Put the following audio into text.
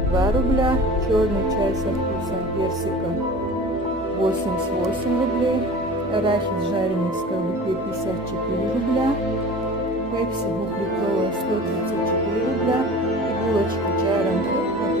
2 рубля, черный чай со вкусом персика 88 рублей, арахис жареный в скорлупе 54 рубля, пепси 2-литровая 134 рубля и булочка чай ранкет